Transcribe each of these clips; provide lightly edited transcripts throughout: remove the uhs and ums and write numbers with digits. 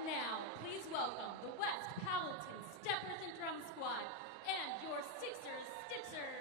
And now, please welcome the West Powellton Steppers and Drum Squad and your Sixers Stitchers.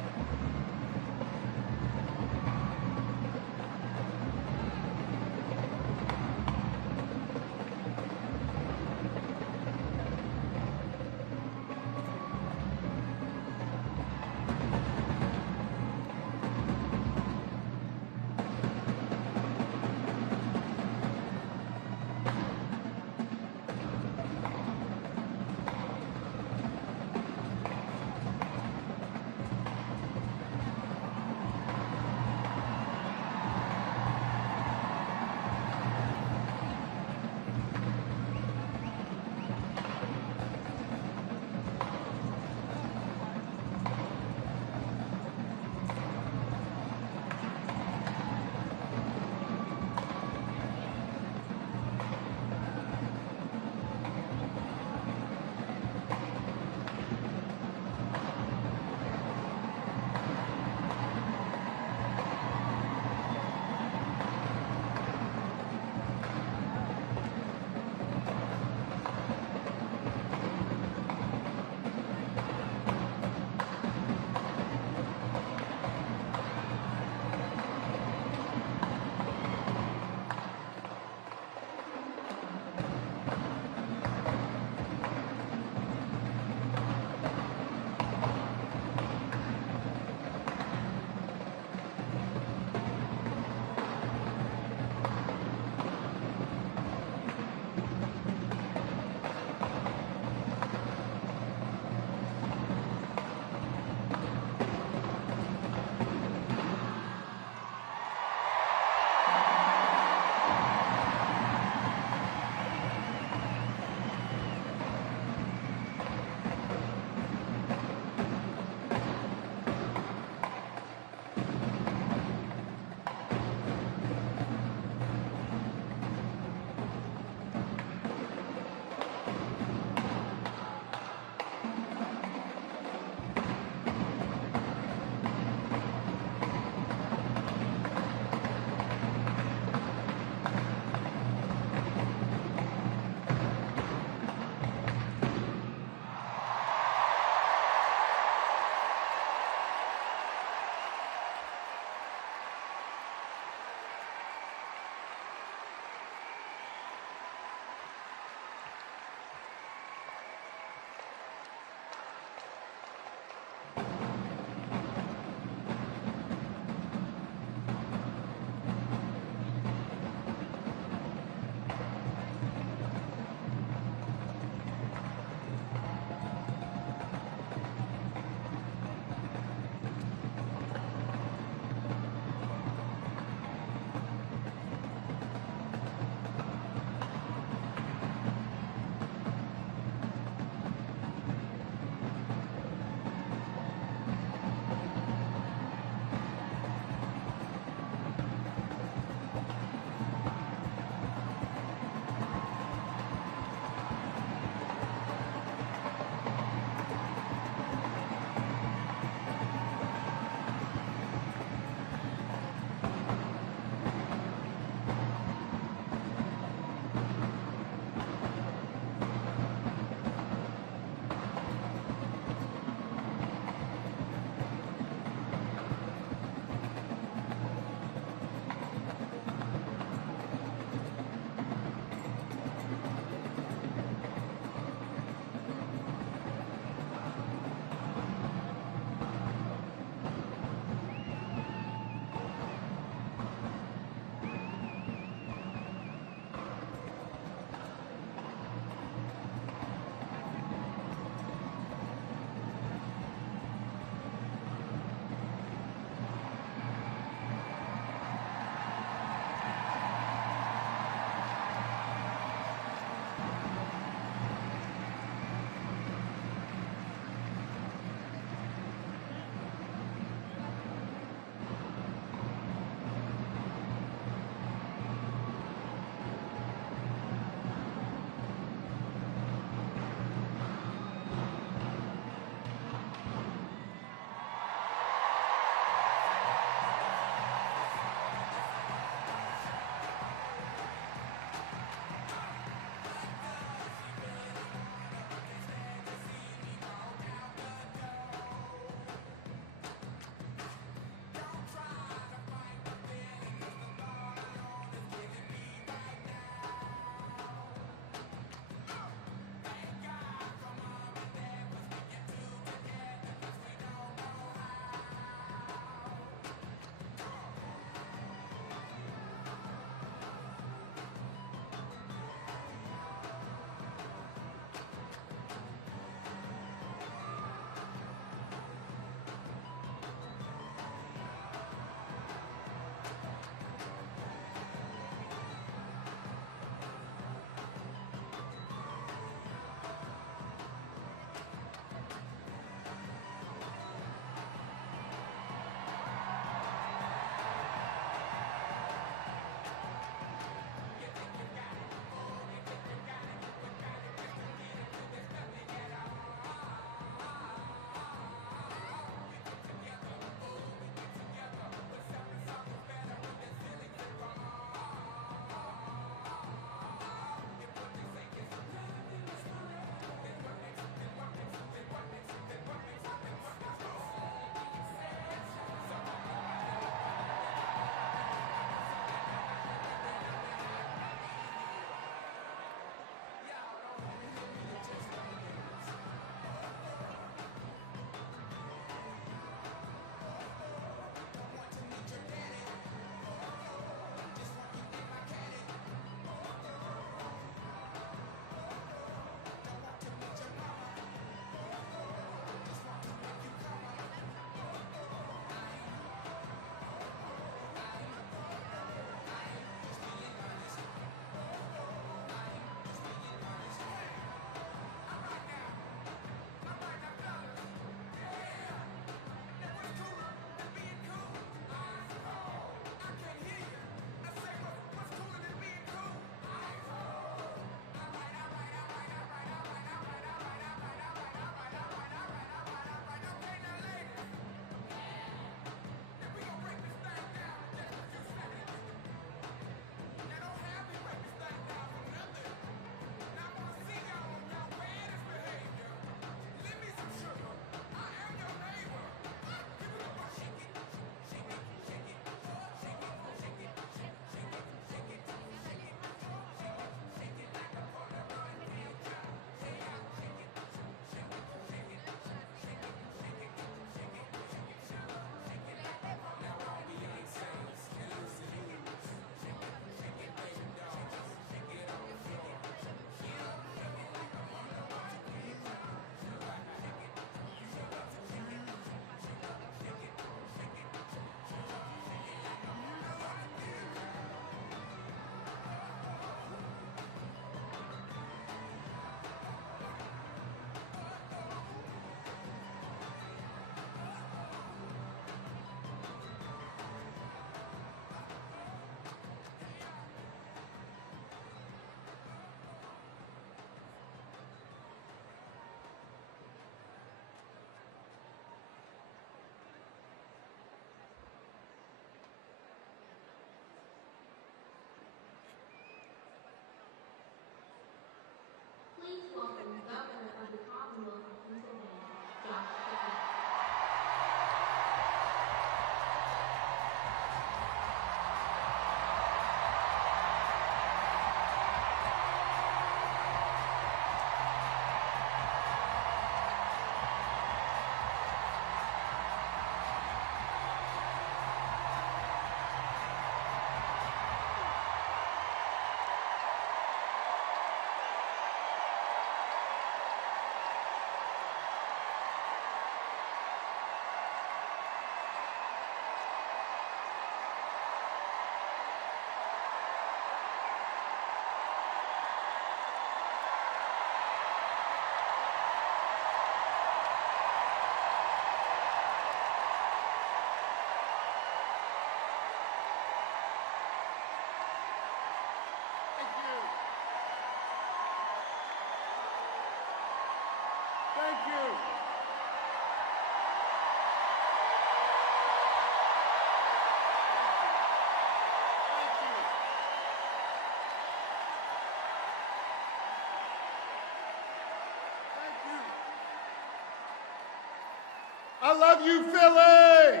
I love you, Philly!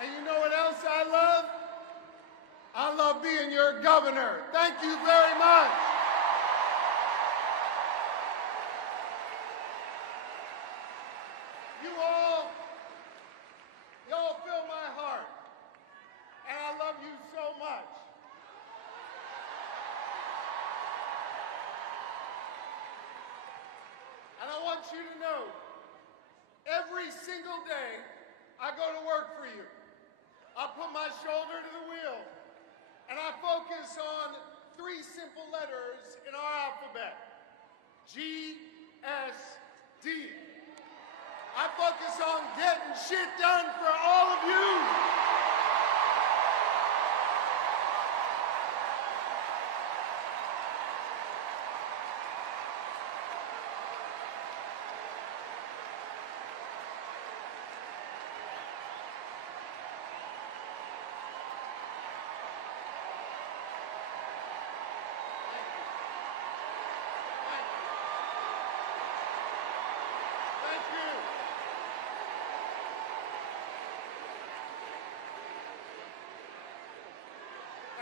And you know what else I love? I love being your governor. Thank you very much. Y'all fill my heart. And I love you so much. And I want you to know, every single day, I go to work for you. I put my shoulder to the wheel, and I focus on 3 simple letters in our alphabet. G-S-D. I focus on getting shit done for all of you.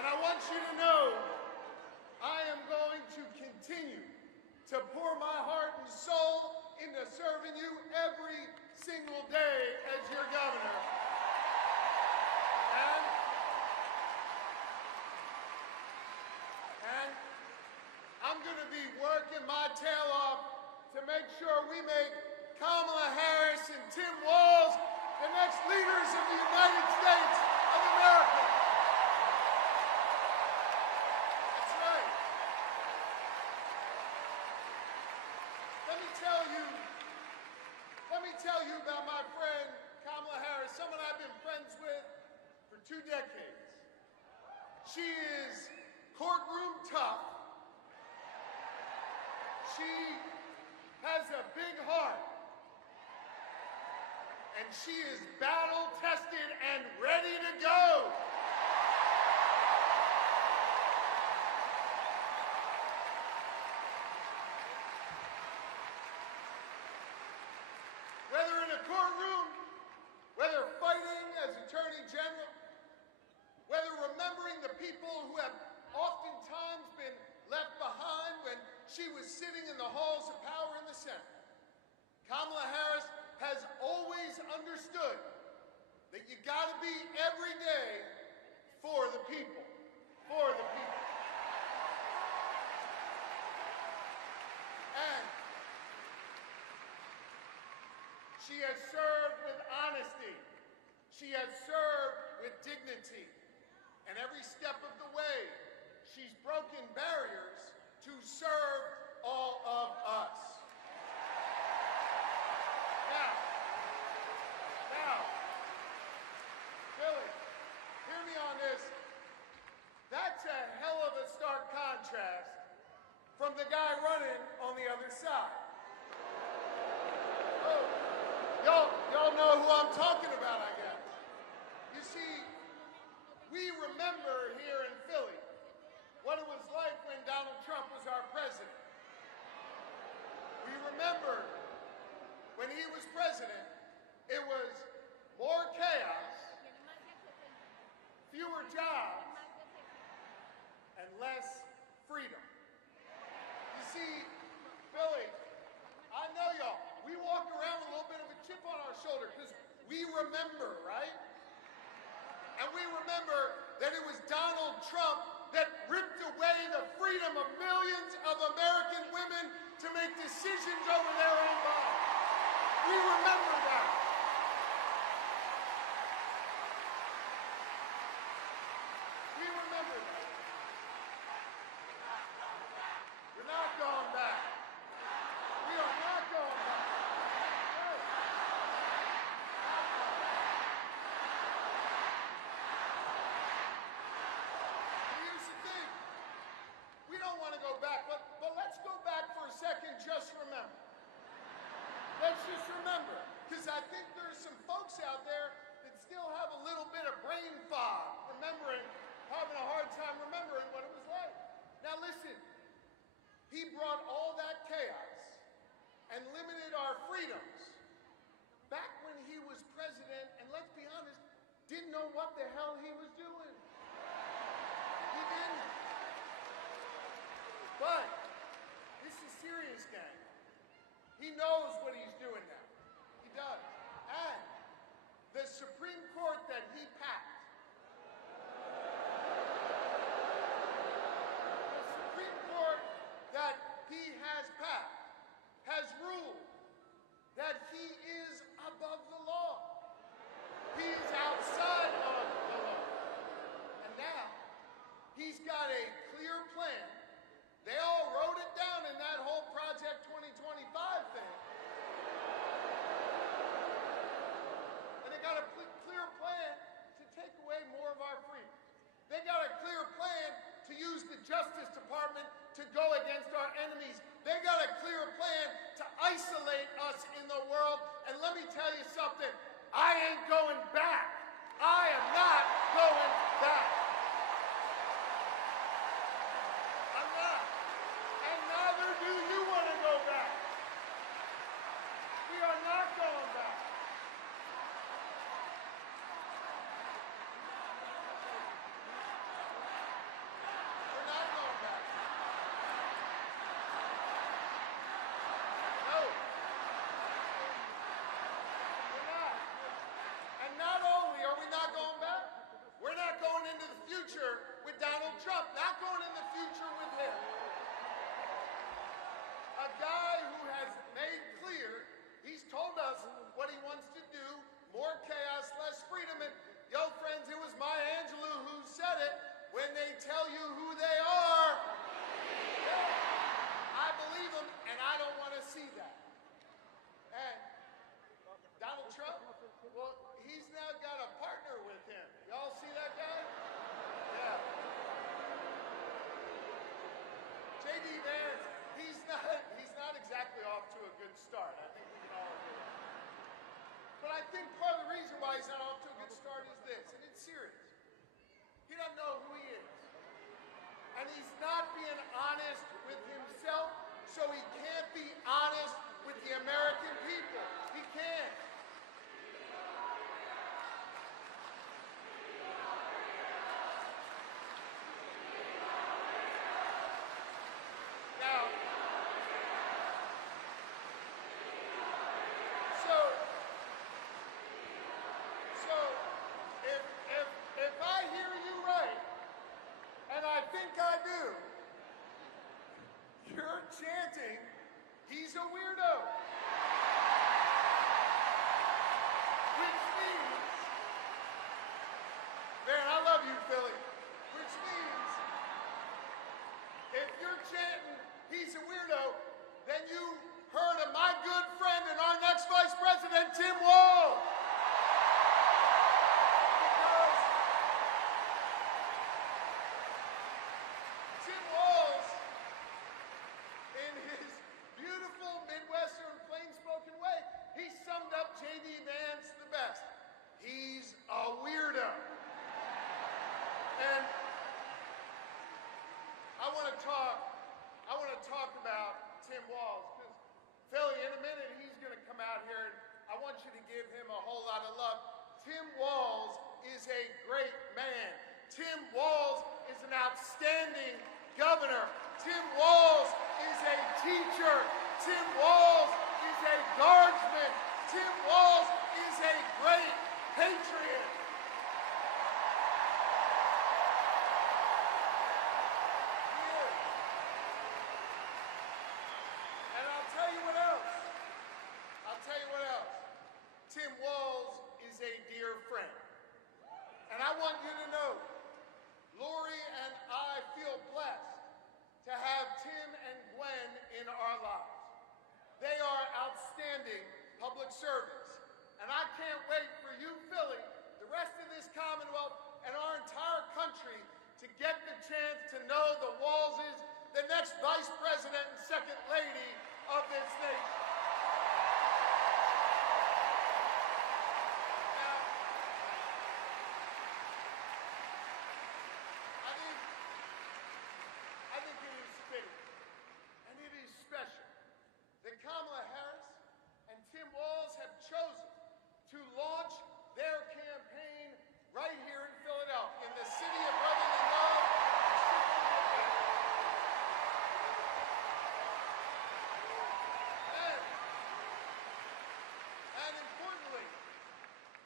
And I want you to know, I am going to continue to pour my heart and soul into serving you every single day as your governor. And I'm going to be working my tail off to make sure we make Kamala Harris and Tim Walz the next leaders of the United States of America. Let me tell you about my friend Kamala Harris, someone I've been friends with for 2 decades. She is courtroom tough. She has a big heart. And she is battle-tested and ready to go. Whether in a courtroom, whether fighting as Attorney General, whether remembering the people who have oftentimes been left behind when she was sitting in the halls of power in the Senate, Kamala Harris has always understood that you gotta be every day for the people, for the people. And she has served with honesty. She has served with dignity. And every step of the way, she's broken barriers to serve all of us. Now, Billy, hear me on this. That's a hell of a stark contrast from the guy running on the other side. Oh. Y'all know who I'm talking about, I guess. You see, we remember here in Philly what it was like when Donald Trump was our president. We remember when he was president, it was more chaos, fewer jobs, and less freedom. You see, Philly, I know y'all. We walk around with a little bit of a chip on our shoulder because we remember, right? And we remember that it was Donald Trump that ripped away the freedom of millions of American women to make decisions over their own bodies. We remember that. We remember that. We're not going back. We are not going back. Here's the thing. We don't want to go back, but let's go back for a second. Just remember. Let's just remember, because I think there's some folks out there that still have a little bit of brain fog, having a hard time remembering what it was like. Now listen, He brought all that chaos and limited our freedoms back when he was president, and let's be honest, didn't know what the hell he was doing. He didn't. But this is serious, gang. He knows what he's doing now. He does. And the Supreme Court that he packed, the Supreme Court that he has packed, has ruled that he is above the law. He is outside of the law. And now, he's got a clear plan. They all wrote it down in that whole Project 2025 thing. And they got a clear plan to take away more of our freedoms. They got a clear plan to use the Justice Department to go against our enemies. They got a clear plan to isolate us in the world. And let me tell you something, I ain't going back. I am not going back. I'm not. And neither do you want to go back. We are not going back. We're not going back. No. We're not. And not only are we not going back, we're not going into the future with Donald Trump, not going in the future with him. A guy who has made clear, he's told us what he wants to do, more chaos, less freedom. And yo, friends, it was Maya Angelou who said it, when they tell you who they are, I believe them, and I don't want to see that. And Donald Trump, well, he's now got a partner with him. Y'all see that guy? Yeah. J.D. Vance, he's not exactly off to a good start. I think we can all agree. But I think part of the reason why he's not off to a good start is this, and it's serious. He doesn't know who he is. And he's not being honest with himself, so he can't be honest with the American people. He can't. Now, so if I hear you right, and I think I do, you're chanting, he's a weirdo. Which means, man, I love you, Philly. Which means, if you're chanting, he's a weirdo, then you heard of my good friend and our next Vice President, Tim Walz. Because Tim Walz, in his beautiful Midwestern plain-spoken way, he summed up J.D. Vance the best. He's a weirdo. And I want to talk about Tim Walz, because Philly, in a minute, he's going to come out here, and I want you to give him a whole lot of love. Tim Walz is a great man. Tim Walz is an outstanding governor. Tim Walz is a teacher. Tim Walz is a guardsman. Tim Walz is a great patriot. He is. And I'll tell you what else. Tim Walz is a dear friend. And I want you to know, Lori and I feel blessed to have Tim and Gwen in our lives. They are outstanding public servants. And I can't wait for you, Philly, the rest of this Commonwealth, and our entire country to get the chance to know the Walzes, the next Vice President and Second Lady of this nation. Now, I think it is fitting.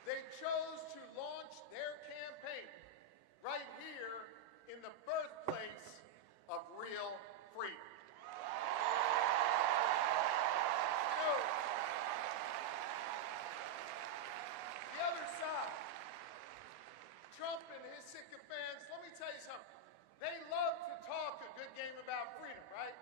they chose to launch their campaign right here in the birthplace of real freedom. You know, the other side, Trump and his sycophants, let me tell you something. They love to talk a good game about freedom, right?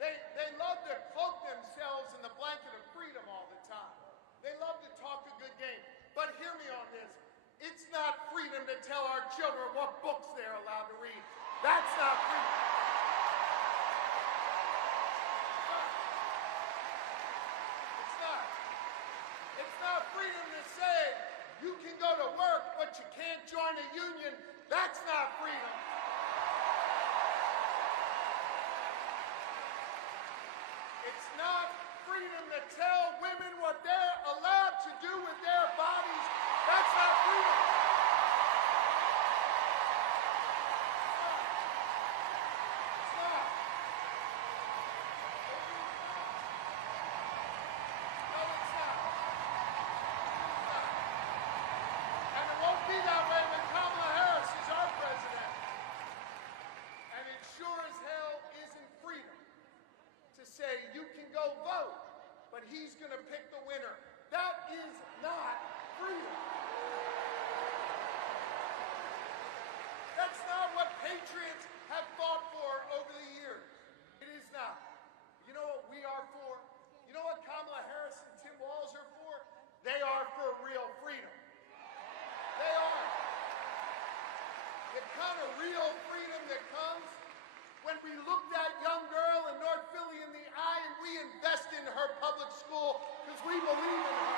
They love to cloak themselves in the blanket of freedom all the time. They love to talk a good game. But hear me on this. It's not freedom to tell our children what books they're allowed to read. That's not freedom. It's not. It's not freedom to say you can go to work, but you can't join a union. That's not freedom. It's not freedom to tell women what they're allowed to do with their bodies. That's not freedom. It's not. No, it's not. It's not. And it won't be that way when Kamala Harris is our president. And it sure as hell isn't freedom to say you can go vote, but he's going to pick the winner. That is not freedom. That's not what patriots have fought for over the years. It is not. You know what we are for? You know what Kamala Harris and Tim Walz are for? They are for real freedom. They are. The kind of real freedom that comes when we look that young girl in North Philly in the eye and we invest in her public school because we believe in her.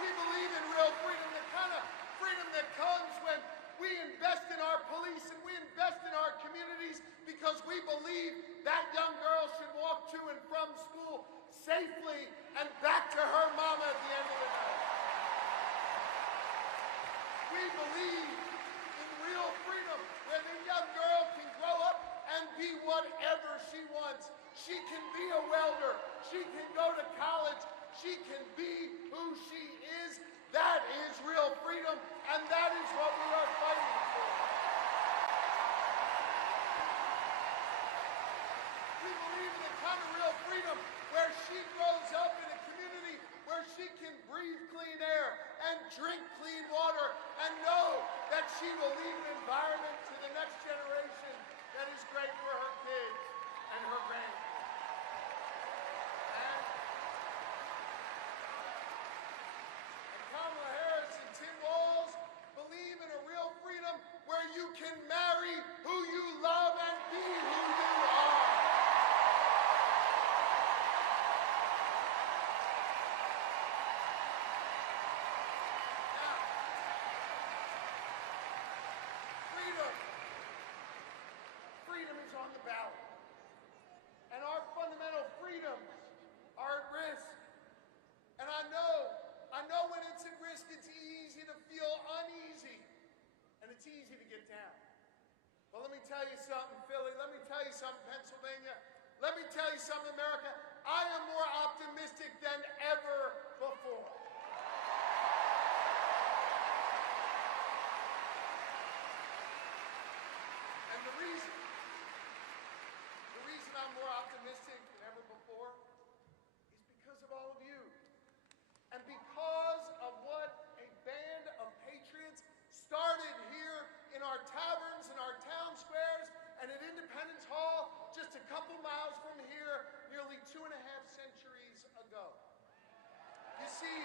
We believe in real freedom, the kind of freedom that comes when we invest in our police and we invest in our communities because we believe that young girl should walk to and from school safely and back to her mama at the end of the night. We believe in real freedom where the young girl can grow up and be whatever she wants. She can be a welder. She can go to college. She can be who she is. That is real freedom, and that is what we are fighting for. We believe in the kind of real freedom where she grows up in a community where she can breathe clean air and drink clean water and know that she will leave an environment to the next generation that is great for her kids and her grandkids. And Kamala Harris and Tim Walz believe in a real freedom where you can marry who you love and be who you are. Freedom is on the ballot. And our fundamental freedoms are at risk. And I know when it's at risk, it's easy to feel uneasy. And it's easy to get down. But let me tell you something, Philly. Let me tell you something, Pennsylvania. Let me tell you something, America. I am more optimistic than ever before. And the reason I'm more optimistic than ever before is because of all of you. And because of what a band of patriots started here in our taverns, in our town squares, and at Independence Hall, just a couple miles from here, nearly 2.5 centuries ago. You see,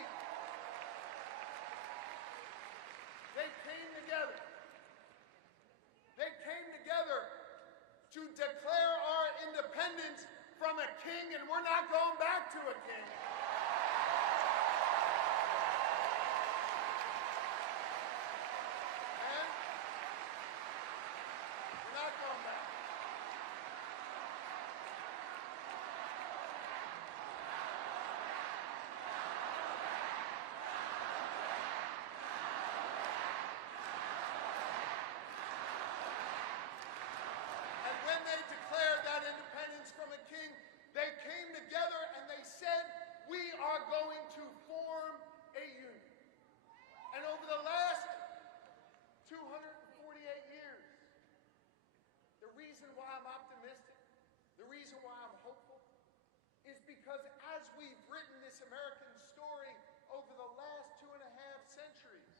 they came together. They came together to declare our independence from a king, and we're not going back to a king. And we're not going back. And when they declared that independence from a king, they came together and they Because as we've written this American story over the last 2.5 centuries,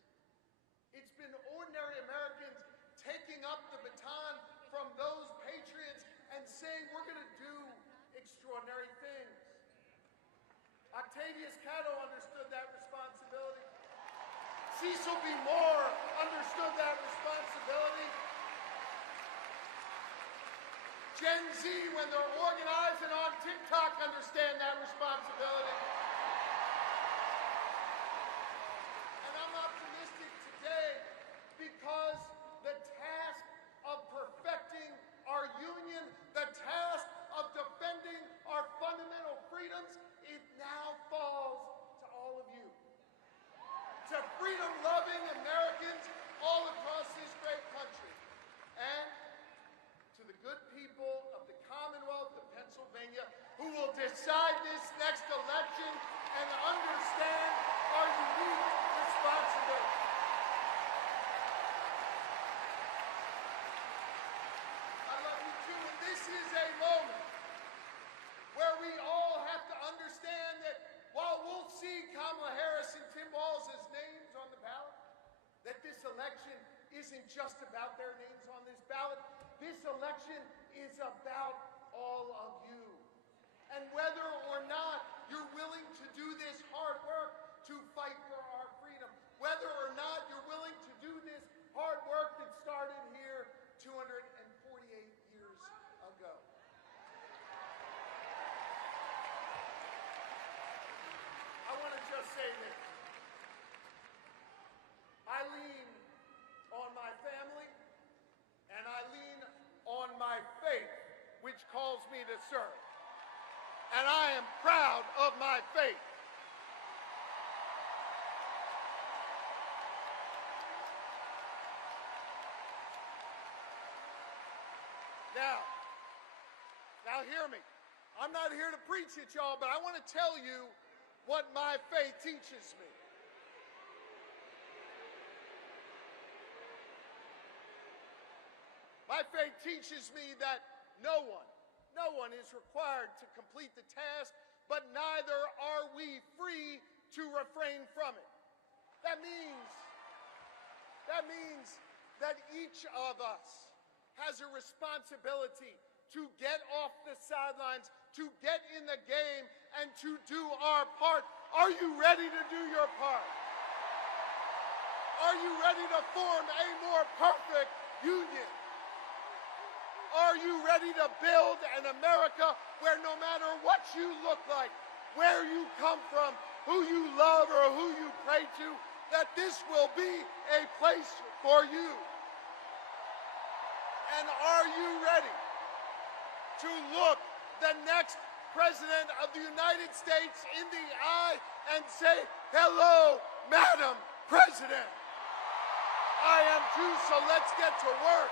it's been ordinary Americans taking up the baton from those patriots and saying we're going to do extraordinary things. Octavius Catto understood that responsibility. Cecil B. Moore understood that responsibility. Gen Z, when they're organized and on TikTok, understand that responsibility. And I'm optimistic today because the task of perfecting our union, the task of defending our fundamental freedoms, it now falls to all of you. To freedom-loving Americans all across this great country. And to the good people of the Commonwealth of Pennsylvania who will decide this next election and understand our unique responsibility. I love you too, and this is a moment where we all have to understand that while we'll see Kamala Harris and Tim Walz as names on the ballot, that this election isn't just about their names on this ballot. This election is about all of you. And whether or not you're willing to do this hard work to fight for our freedom, whether or not you're willing to do this hard work that started here 248 years ago. I want to just say this. I lean on my family, and I lean on my faith, which calls me to serve. And I am proud of my faith. Now hear me. I'm not here to preach at y'all, but I want to tell you what my faith teaches me. My faith teaches me that no one is required to complete the task, but neither are we free to refrain from it. That means that each of us has a responsibility to get off the sidelines, to get in the game, and to do our part. Are you ready to do your part? Are you ready to form a more perfect union? Are you ready to build an America where no matter what you look like, where you come from, who you love or who you pray to, that this will be a place for you? And are you ready to look the next President of the United States in the eye and say, "Hello, Madam President"? I am too, so let's get to work.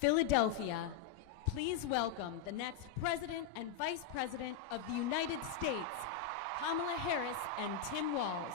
Philadelphia, please welcome the next President and Vice President of the United States, Kamala Harris and Tim Walz.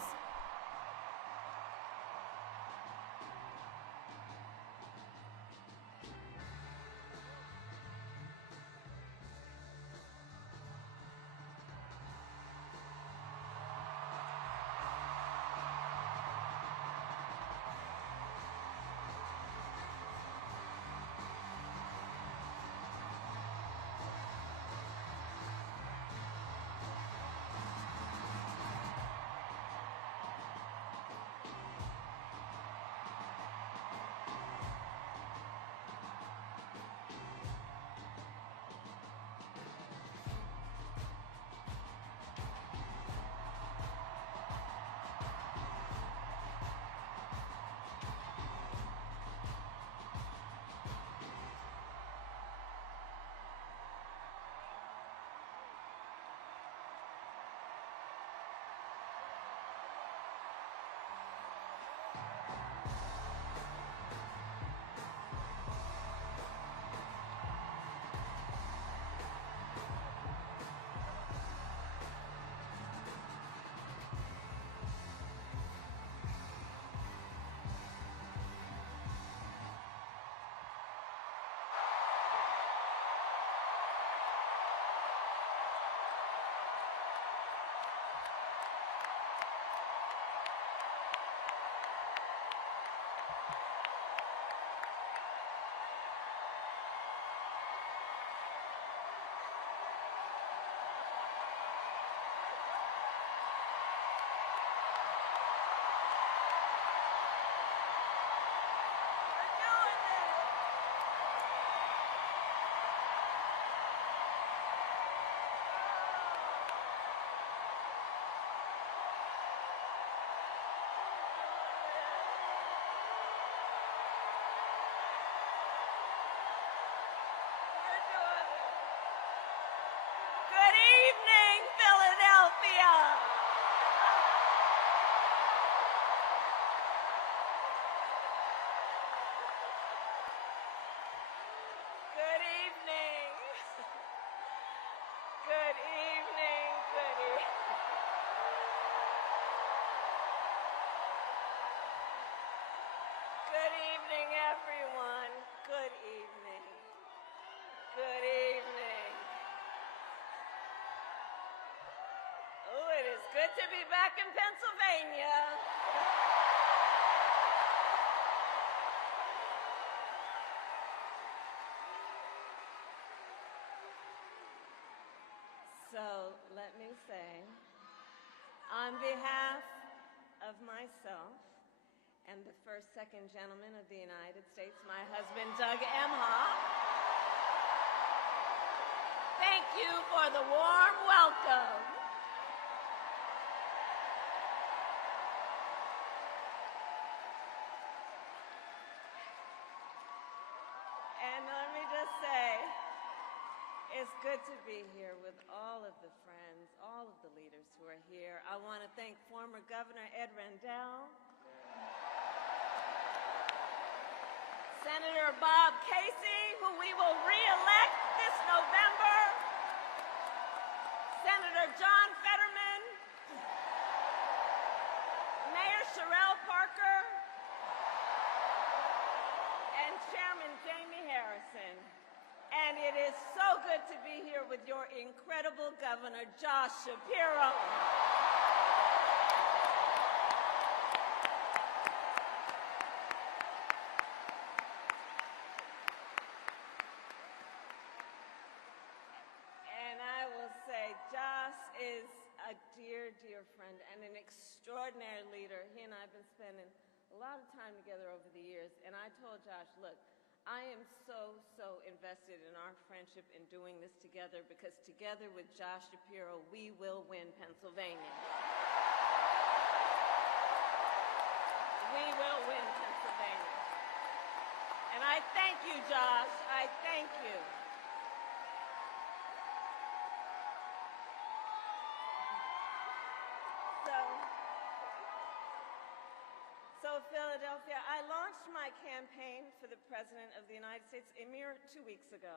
Good to be back in Pennsylvania. So let me say, on behalf of myself and the first, second gentleman of the United States, my husband, Doug Emhoff, thank you for the warm welcome. And let me just say, it's good to be here with all of the friends, all of the leaders who are here. I want to thank former Governor Ed Rendell, Senator Bob Casey, who we will re-elect this November, Senator John Fetterman, Mayor Sherelle Parker, and Chairman Jamie Harrison. And it is so good to be here with your incredible Governor, Josh Shapiro. And I will say, Josh is a dear, dear friend and an extraordinary leader. He and I have been spending a lot of time together over the years. And I told Josh, look, I am so invested in our friendship in doing this together, because together with Josh Shapiro, we will win Pennsylvania. We will win Pennsylvania. And I thank you, Josh. I thank you. So Philly, Philadelphia. I launched my campaign for the President of the United States a mere 2 weeks ago.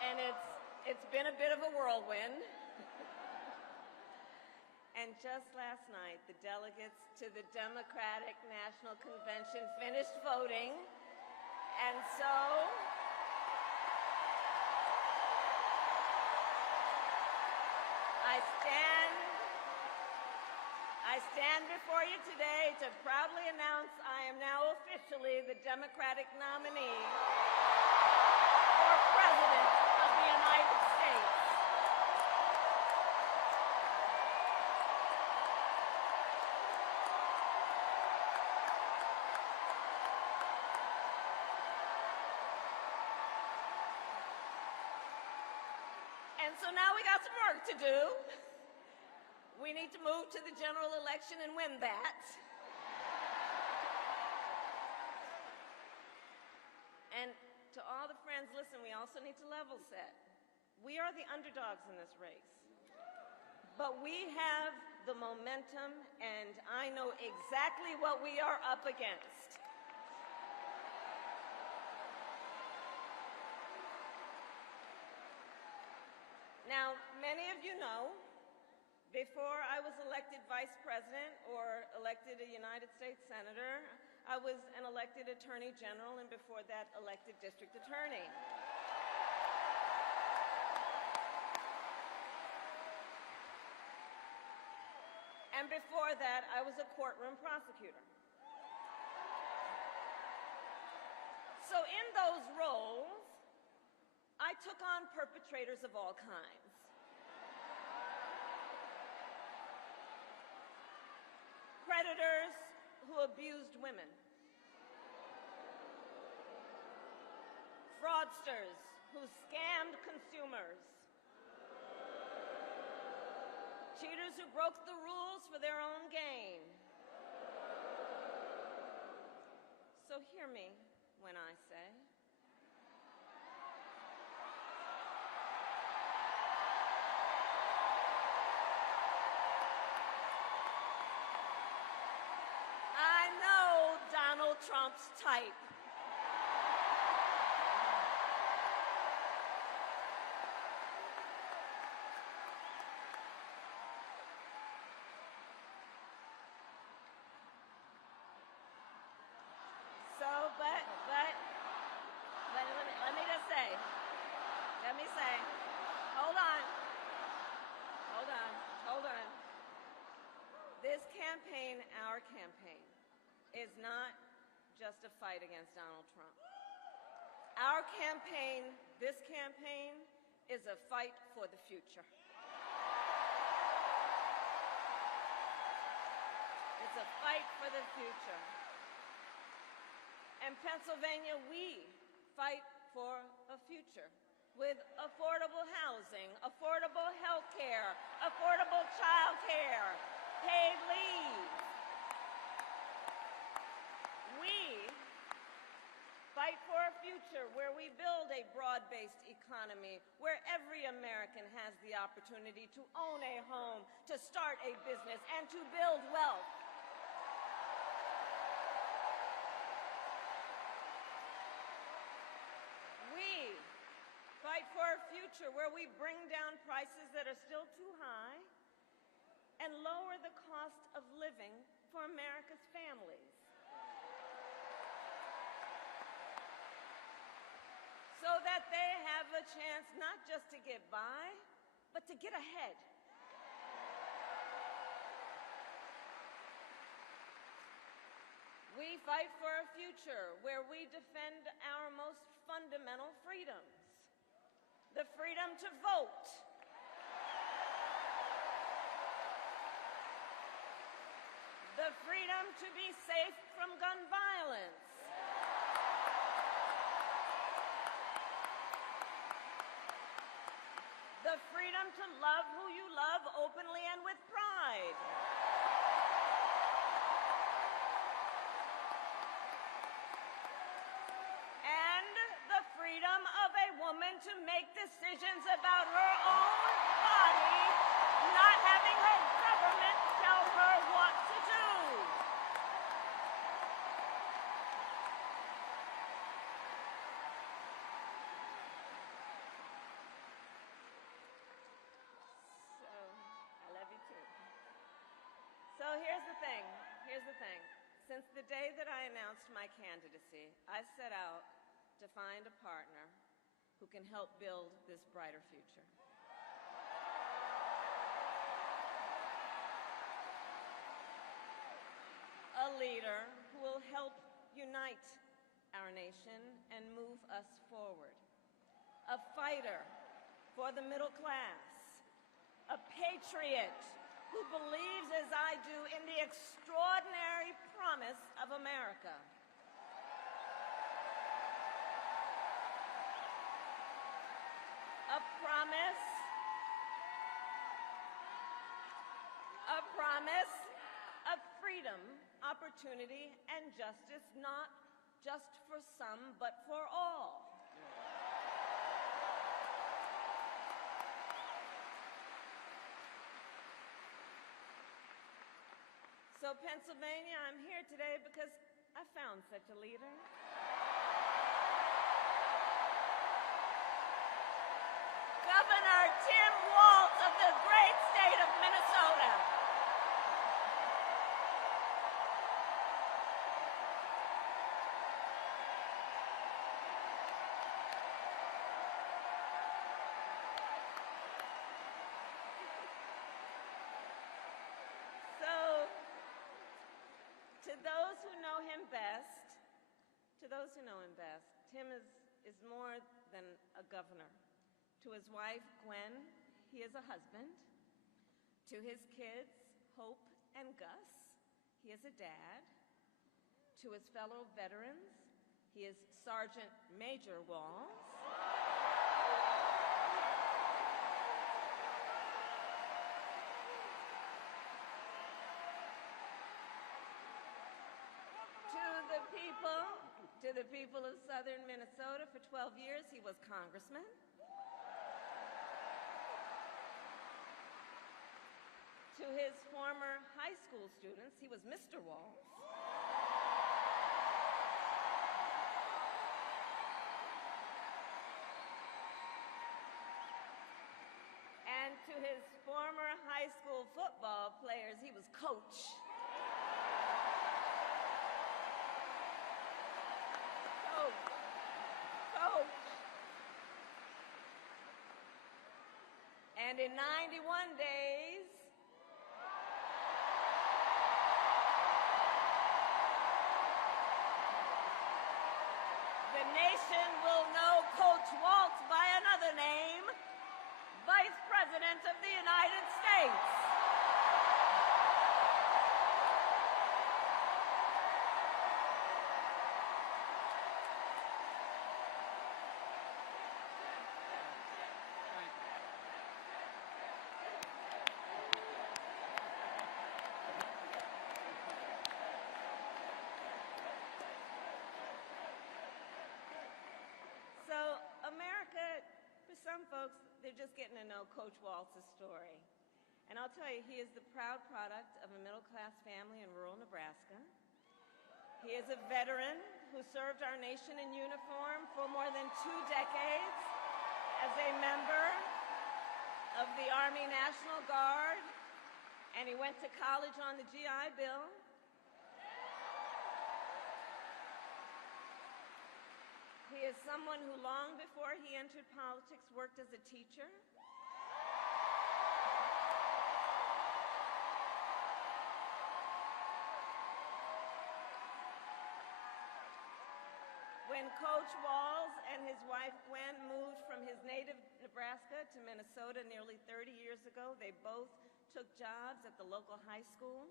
And it's been a bit of a whirlwind. And just last night, the delegates to the Democratic National Convention finished voting. And so I stand before you today to proudly announce I am now officially the Democratic nominee for President of the United States. And so now we got some work to do. We need to move to the general election and win that. And to all the friends, listen, we also need to level set. We are the underdogs in this race. But we have the momentum, and I know exactly what we are up against. Now, many of you know, before I was elected vice president or elected a United States senator, I was an elected attorney general, and before that, elected district attorney. And before that, I was a courtroom prosecutor. So in those roles, I took on perpetrators of all kinds. Predators who abused women. Fraudsters who scammed consumers. Cheaters who broke the rules for their own gain. So hear me when I say, I know Donald Trump's type. So, but let me say, hold on. This campaign, our campaign, is not just a fight against Donald Trump. Our campaign, this campaign, is a fight for the future. It's a fight for the future. In Pennsylvania, we fight for a future with affordable housing, affordable health care, affordable child care, paid leave. We fight for a future where we build a broad-based economy, where every American has the opportunity to own a home, to start a business, and to build wealth. We fight for a future where we bring down prices that are still too high and lower the cost of living for America's families. So that they have a chance not just to get by, but to get ahead. We fight for a future where we defend our most fundamental freedoms. The freedom to vote. The freedom to be safe from gun violence. The freedom to love who you love openly and with pride. And the freedom of a woman to make decisions about her own body, not having her government tell her what to do. here's the thing. Here's the thing. Since the day that I announced my candidacy, I set out to find a partner who can help build this brighter future. A leader who will help unite our nation and move us forward. A fighter for the middle class. A patriot who believes, as I do, in the extraordinary promise of America. A promise of freedom, opportunity, and justice, not just for some, but for all. So, Pennsylvania, I'm here today because I found such a leader. Governor Tim Walz of the great state of Minnesota. To those who know him best, Tim is more than a governor. To his wife, Gwen, he is a husband. To his kids, Hope and Gus, he is a dad. To his fellow veterans, he is Sergeant Major Walz. To the people of southern Minnesota, for 12 years, he was congressman. To his former high school students, he was Mr. Walz. And to his former high school football players, he was coach. And in 91 days, the nation will know Coach Walz by another name, Vice President of the United States. Some folks, they're just getting to know Coach Walz's story. And I'll tell you, he is the proud product of a middle-class family in rural Nebraska. He is a veteran who served our nation in uniform for more than 2 decades as a member of the Army National Guard, and he went to college on the GI Bill. He is someone who, long before he entered politics, worked as a teacher. When Coach Walz and his wife Gwen moved from his native Nebraska to Minnesota nearly 30 years ago, they both took jobs at the local high school.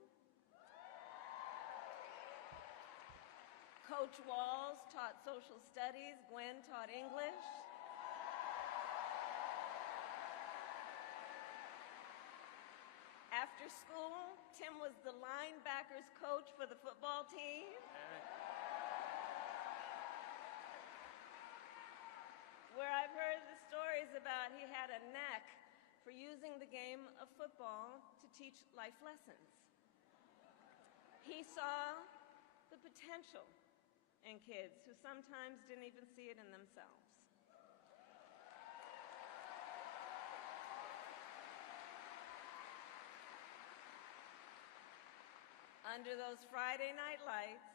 Coach Walz taught social studies, Gwen taught English. After school, Tim was the linebackers coach for the football team. Where I've heard the stories about he had a knack for using the game of football to teach life lessons. He saw the potential in kids who sometimes didn't even see it in themselves. Under those Friday night lights,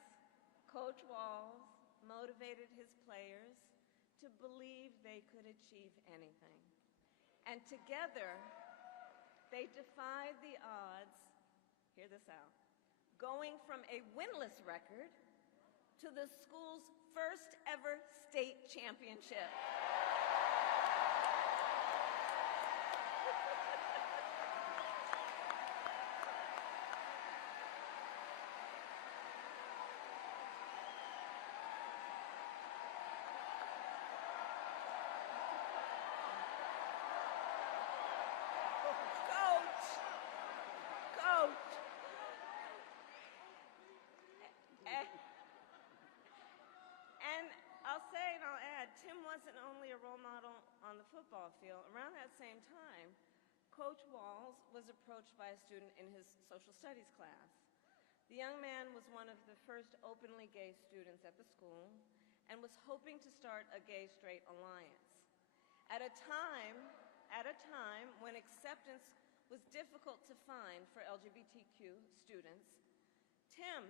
Coach Walz motivated his players to believe they could achieve anything. And together, they defied the odds, hear this out, going from a winless record to the school's first ever state championship. Tim wasn't only a role model on the football field. Around that same time, Coach Walz was approached by a student in his social studies class. The young man was one of the first openly gay students at the school and was hoping to start a gay-straight alliance. At a time when acceptance was difficult to find for LGBTQ students, Tim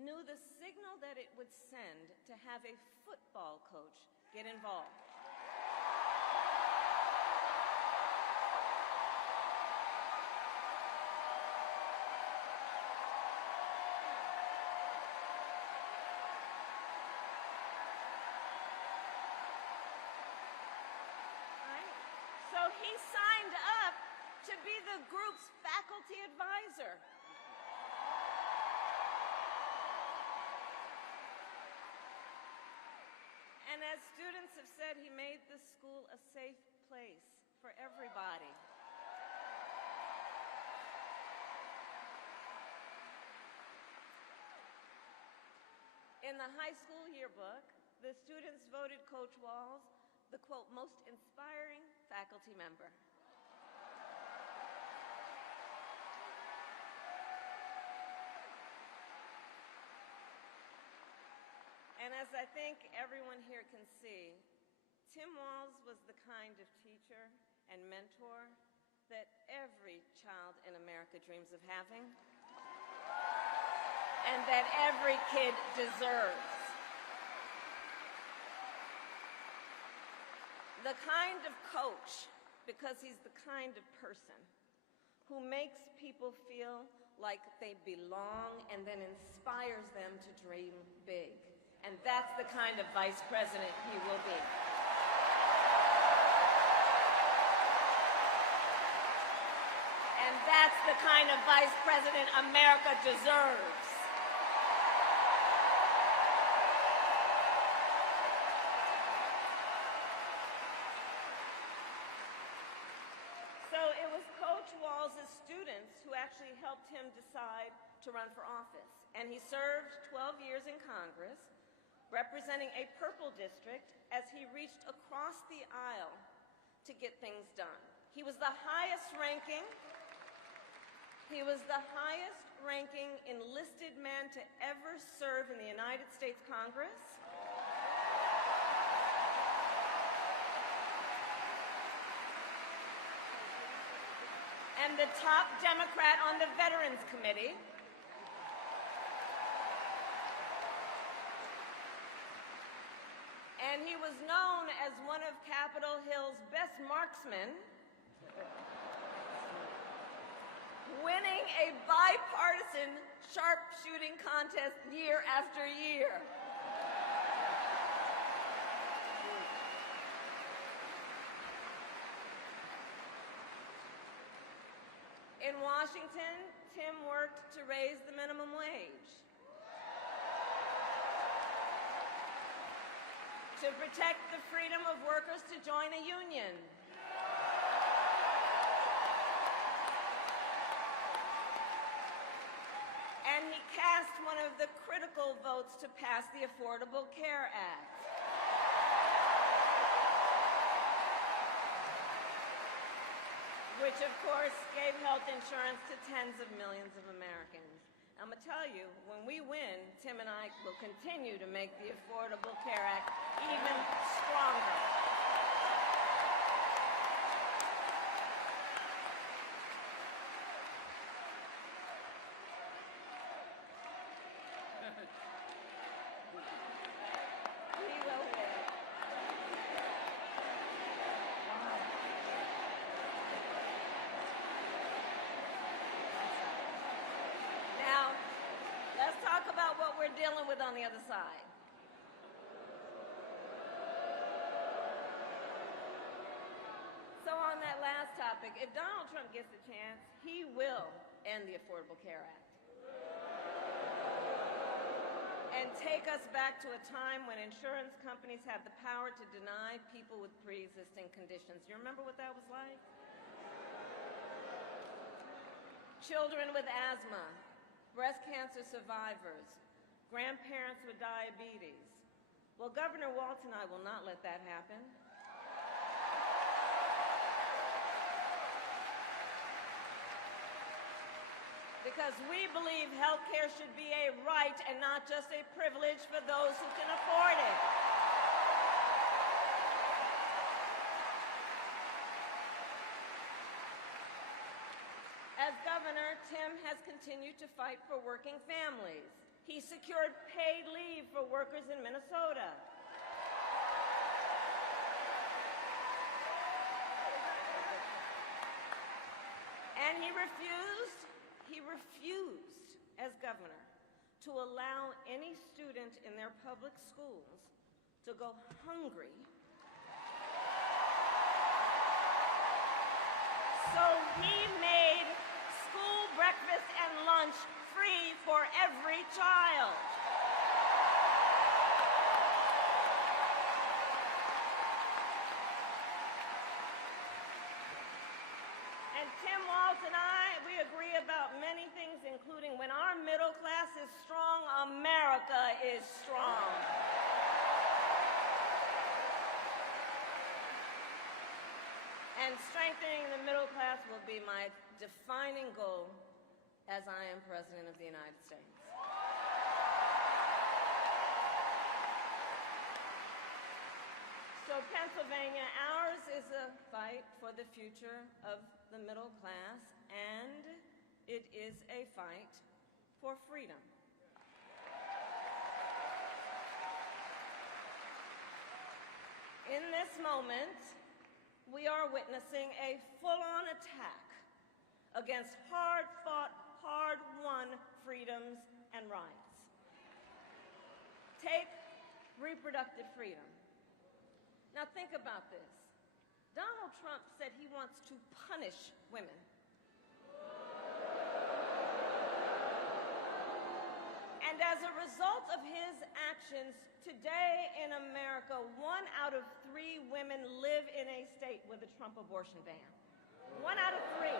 knew the signal that it would send to have a football coach get involved. Right? So he signed up to be the group's faculty advisor. And as students have said, he made the school a safe place for everybody. In the high school yearbook, the students voted Coach Walz the, quote, most inspiring faculty member. And as I think everyone here can see, Tim Walz was the kind of teacher and mentor that every child in America dreams of having, and that every kid deserves. The kind of coach, because he's the kind of person who makes people feel like they belong and then inspires them to dream big. And that's the kind of vice president he will be. And that's the kind of vice president America deserves. So it was Coach Walz's students who actually helped him decide to run for office. And he served 12 years in Congress, representing a purple district as he reached across the aisle to get things done. He was the highest ranking enlisted man to ever serve in the United States Congress. And the top Democrat on the Veterans Committee. And he was known as one of Capitol Hill's best marksmen, winning a bipartisan sharpshooting contest year after year. In Washington, Tim worked to raise the minimum wage, to protect the freedom of workers to join a union, and he cast one of the critical votes to pass the Affordable Care Act. Which, of course, gave health insurance to tens of millions of Americans. I'm going to tell you, when we win, Tim and I will continue to make the Affordable Care Act even stronger. dealing with on the other side. So on that last topic, if Donald Trump gets the chance, he will end the Affordable Care Act and take us back to a time when insurance companies had the power to deny people with pre-existing conditions. You remember what that was like? Children with asthma, breast cancer survivors, grandparents with diabetes. Well, Governor Walz and I will not let that happen. Because we believe health care should be a right and not just a privilege for those who can afford it. As governor, Tim has continued to fight for working families. He secured paid leave for workers in Minnesota. And he refused as governor to allow any student in their public schools to go hungry. So he made school breakfast and lunch free for every child. And Tim Walz and I, we agree about many things, including when our middle class is strong, America is strong. And strengthening the middle class will be my defining goal as I am President of the United States. So Pennsylvania, ours is a fight for the future of the middle class, and it is a fight for freedom. In this moment, we are witnessing a full-on attack against hard-fought, hard-won freedoms and rights. Take reproductive freedom. Now think about this. Donald Trump said he wants to punish women. And as a result of his actions, today in America, 1 out of 3 women live in a state with a Trump abortion ban. 1 out of 3.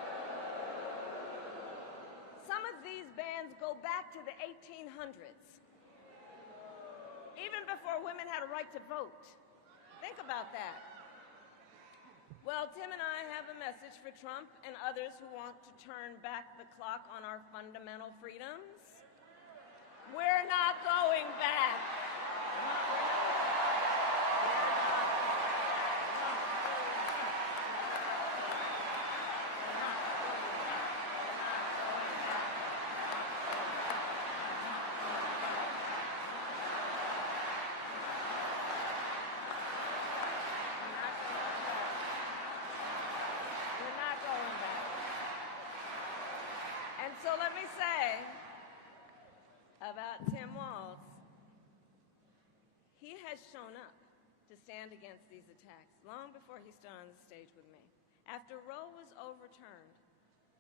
Some of these bans go back to the 1800s, even before women had a right to vote. Think about that. Well, Tim and I have a message for Trump and others who want to turn back the clock on our fundamental freedoms. We're not going back. So let me say about Tim Walz, he has shown up to stand against these attacks long before he stood on the stage with me. After Roe was overturned,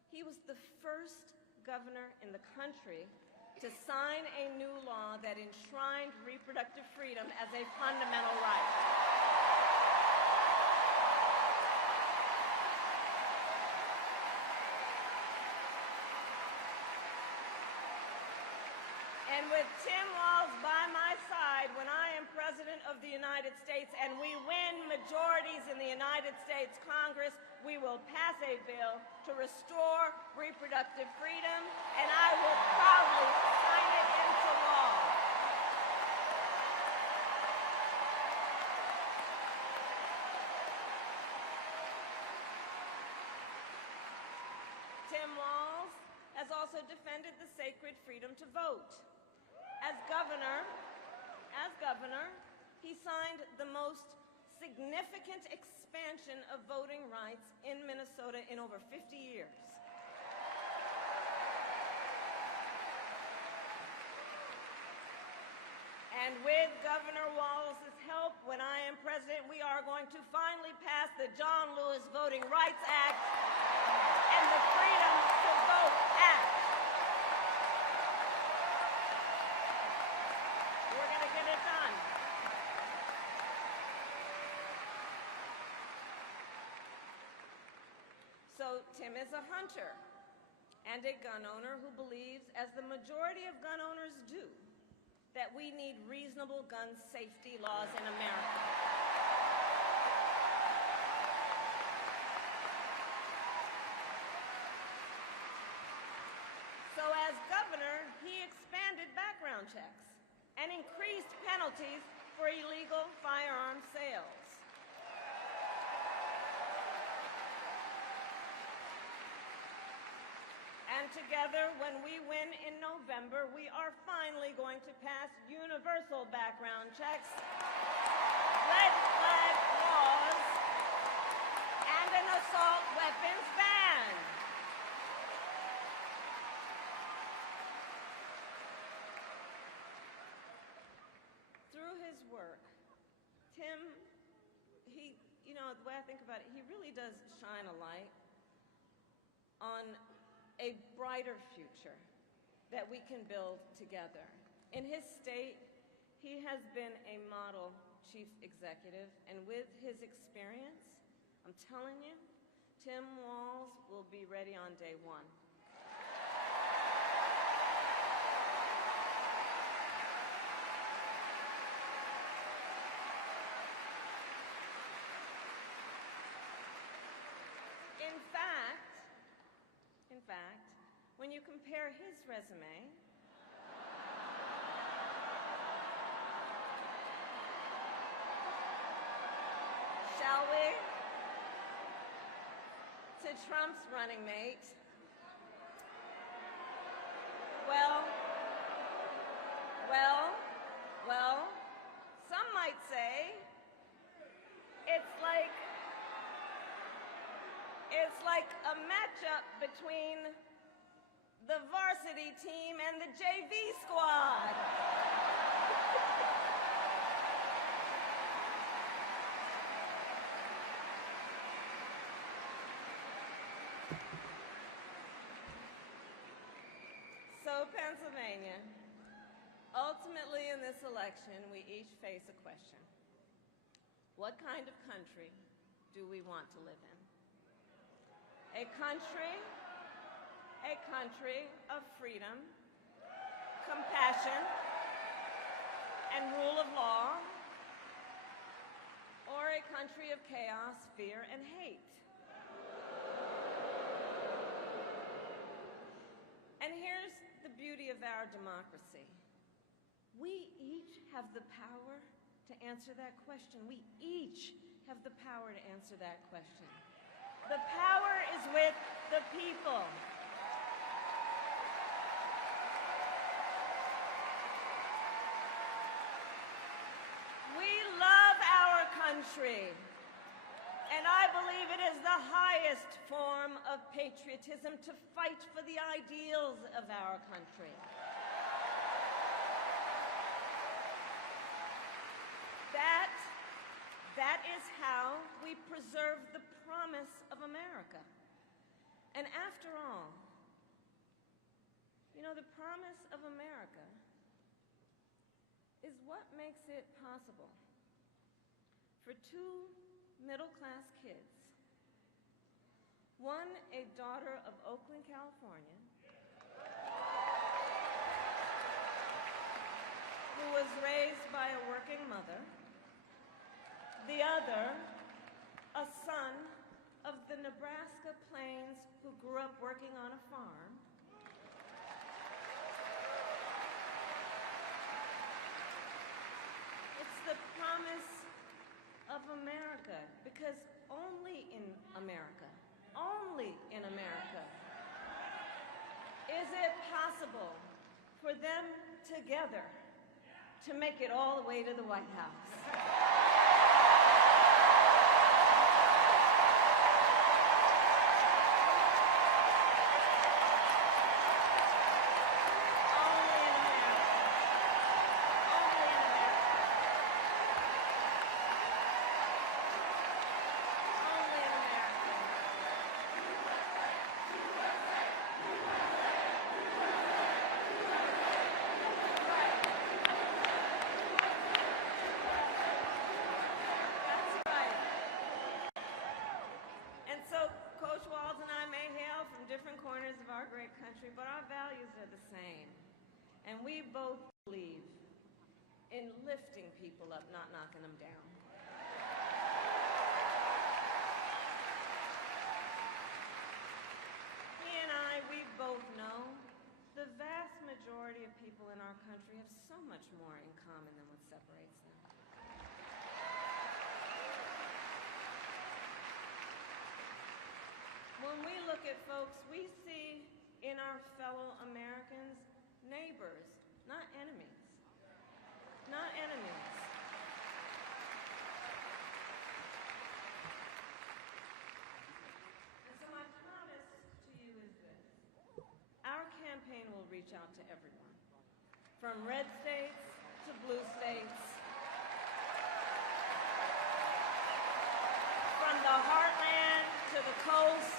he was the first governor in the country to sign a new law that enshrined reproductive freedom as a fundamental right. And with Tim Walz by my side when I am President of the United States and we win majorities in the United States Congress, we will pass a bill to restore reproductive freedom, and I will proudly sign it into law. Tim Walz has also defended the sacred freedom to vote. As governor, he signed the most significant expansion of voting rights in Minnesota in over 50 years. And with Governor Walz's help, when I am president, we are going to finally pass the John Lewis Voting Rights Act and the Freedom to Vote Act. We're going to get it done. So Tim is a hunter and a gun owner who believes, as the majority of gun owners do, that we need reasonable gun safety laws in America. So as governor, he expanded background checks and increased penalties for illegal firearm sales. And together, when we win in November, we are finally going to pass universal background checks, red flag laws, and an assault weapons ban. Through his work, Tim, the way I think about it, he really does shine a light on a brighter future that we can build together. In his state, he has been a model chief executive, and with his experience, I'm telling you, Tim Walz will be ready on day one. In fact, when you compare his resume shall we, to Trump's running mate, well, some might say it's like a matchup between the varsity team and the JV squad. So, Pennsylvania, ultimately in this election, we each face a question. What kind of country do we want to live in? A country of freedom, compassion, and rule of law, or a country of chaos, fear, and hate? And here's the beauty of our democracy. We each have the power to answer that question. We each have the power to answer that question. The power is with the people. We love our country, and I believe it is the highest form of patriotism to fight for the ideals of our country. That is how we preserve the promise of America. And after all, the promise of America is what makes it possible for two middle-class kids, one a daughter of Oakland, California, who was raised by a working mother, the other, a son of the Nebraska plains who grew up working on a farm. It's the promise of America, because only in America is it possible for them together to make it all the way to the White House. Only in America. and we both believe in lifting people up, not knocking them down. He and I, we both know the vast majority of people in our country have so much more in common than what separates them. When we look at folks, we see in our fellow Americans neighbors, not enemies. Not enemies. And so my promise to you is this. Our campaign will reach out to everyone, from red states to blue states, from the heartland to the coast,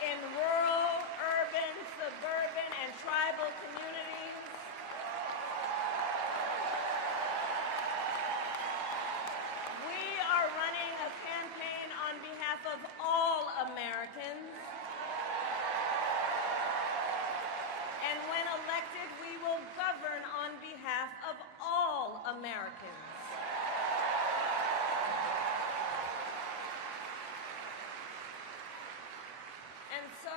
in rural, urban, suburban, and tribal communities. We are running a campaign on behalf of all Americans. And when elected, we will govern on behalf of all Americans. And so,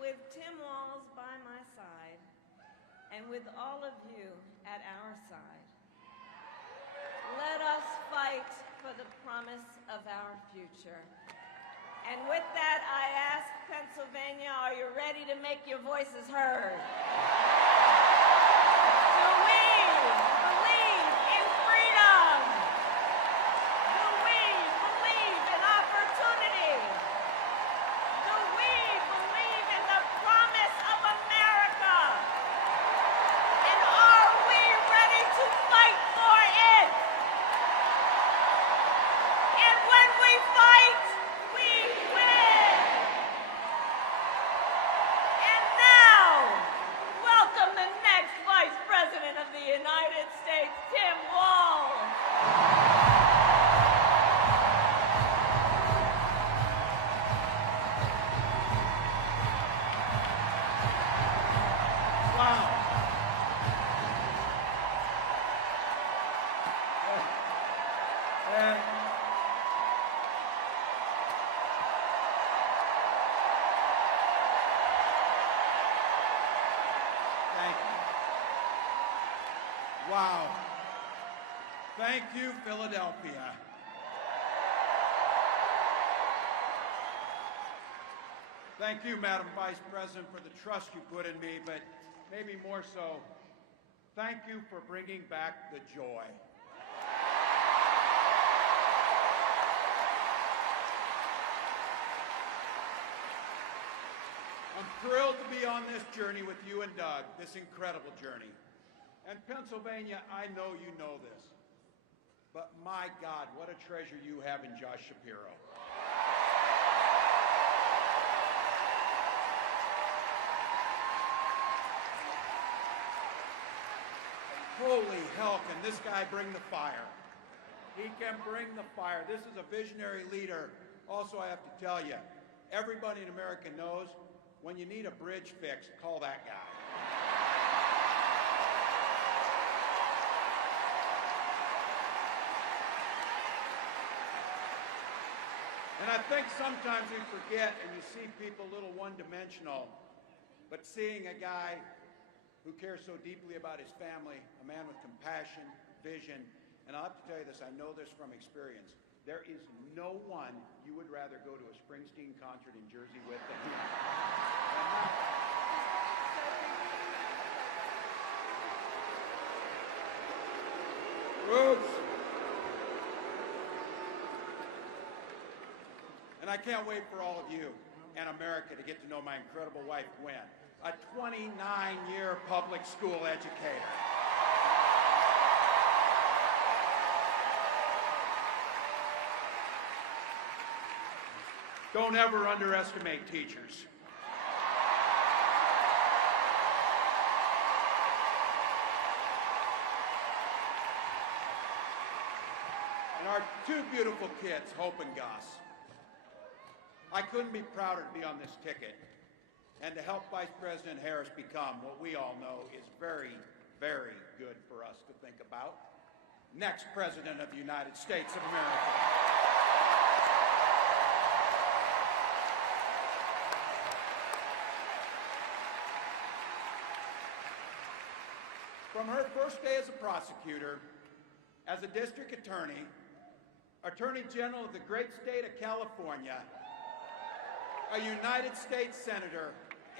with Tim Walz by my side, and with all of you at our side, let us fight for the promise of our future. And with that, I ask Pennsylvania, are you ready to make your voices heard? Do we believe in freedom? Do we believe in opportunity? Do we believe in the promise of America? And are we ready to fight for it? And when we fight, we win! And now, welcome the next Vice President of the United States, Tim Walz. Wow. And thank you. Wow. Thank you, Philadelphia. Thank you, Madam Vice President, for the trust you put in me, but maybe more so, thank you for bringing back the joy. I'm thrilled to be on this journey with you and Doug, this incredible journey. And Pennsylvania, I know you know this, but my God, what a treasure you have in Josh Shapiro. Holy hell, can this guy bring the fire? He can bring the fire. This is a visionary leader. Also, I have to tell you, everybody in America knows when you need a bridge fixed, call that guy. And I think sometimes we forget and you see people a little one-dimensional, but seeing a guy who cares so deeply about his family, a man with compassion, vision, and I'll have to tell you this, I know this from experience. There is no one you would rather go to a Springsteen concert in Jersey with than him. Roots. And I can't wait for all of you and America to get to know my incredible wife, Gwen, a 29-year public school educator. Don't ever underestimate teachers. And our two beautiful kids, Hope and Gus. I couldn't be prouder to be on this ticket. and to help Vice President Harris become what we all know is very, very good for us to think about, next President of the United States of America. From her first day as a prosecutor, as a district attorney, Attorney General of the great state of California, a United States Senator,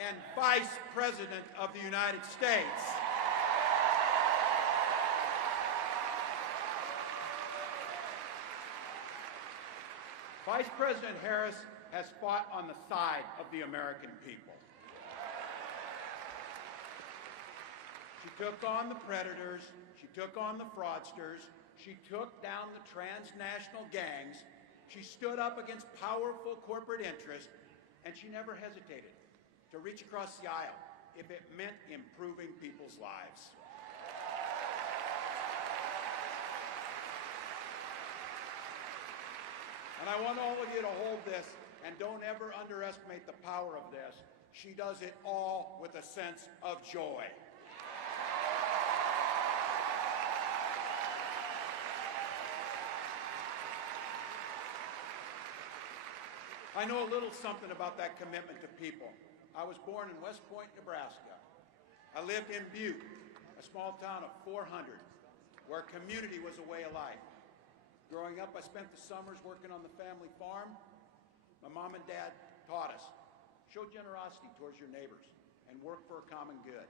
and Vice President of the United States, Vice President Harris has fought on the side of the American people. She took on the predators, she took on the fraudsters, she took down the transnational gangs, she stood up against powerful corporate interests, and she never hesitated to reach across the aisle if it meant improving people's lives. And I want all of you to hold this, and don't ever underestimate the power of this. She does it all with a sense of joy. I know a little something about that commitment to people. I was born in West Point, Nebraska. I lived in Butte, a small town of 400, where community was a way of life. Growing up, I spent the summers working on the family farm. My mom and dad taught us, show generosity towards your neighbors and work for a common good.